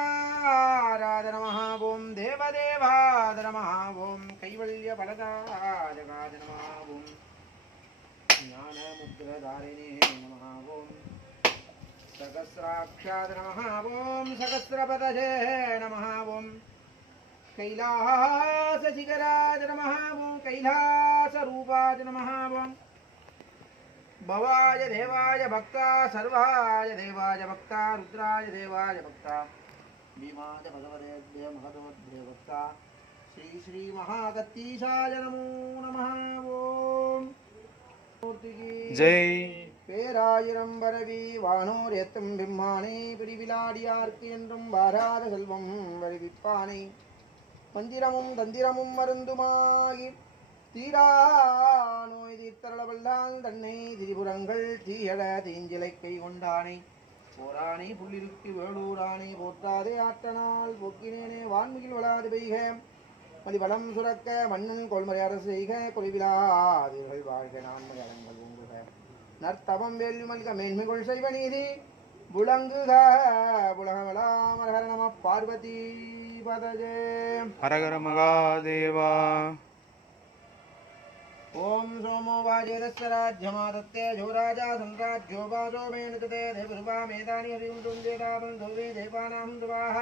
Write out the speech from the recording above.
स्कंदावताराय नमः ओम देवदेवाय नमः ओम कैवल्यफलदायकाय नमः ओम ज्ञानमुद्रधारिणे नमः ओम सहस्राक्षाय नमः ओम सहस्रपदये नमः ओम कैलासशिखराय नमः ओम कैलासरूपाय नमः ओम भवाय देवाय भक्ता सर्वाय देवाय भक्ता रुद्राय देवाय भक्ता भीमाय भगवते महदवद्भ्य भक्ता श्री श्री महागतीशाय नमो नमः ओम मूर्ति की जय பேராயிரம் பரவி வானோர் எத்தும் பிம்மானே பிரிவிலாடியார்க்கு என்றும் வாராத செல்வம் வருவிப்பானே மந்திரமும் தந்திரமும் மருந்துமாகி தீரா நோய் தீர்த்தரளவல்லால் தன்னை திரிபுரங்கள் தீயட தீஞ்சிலை கை கொண்டானே போரானே புள்ளிருக்கு வேளூரானே போற்றாதே ஆற்றனால் போக்கினேனே வான்மிகில் வளாது பெய்க மதிவளம் சுரக்க மன்னன் கொள்முறை அரசு செய்க குறைவிலாதீர்கள் வாழ்க நான்கு அறங்கள் ஓங்குக நர்த்தவம் வேள்வி மல்க மேன்மைகள் செய்வ நீதி புலங்குக புலகமலாம் ஹர நம பார்வதி பதஜே ஹரஹர மகாதேவா ओम सोमो वाजेरस्वराज्यमादत्ते जोराजा सम्राज्यो वाजो मेनुते देवरुवा मेदानि हरिं तुंजेदावं धोवे देवानां दुवाः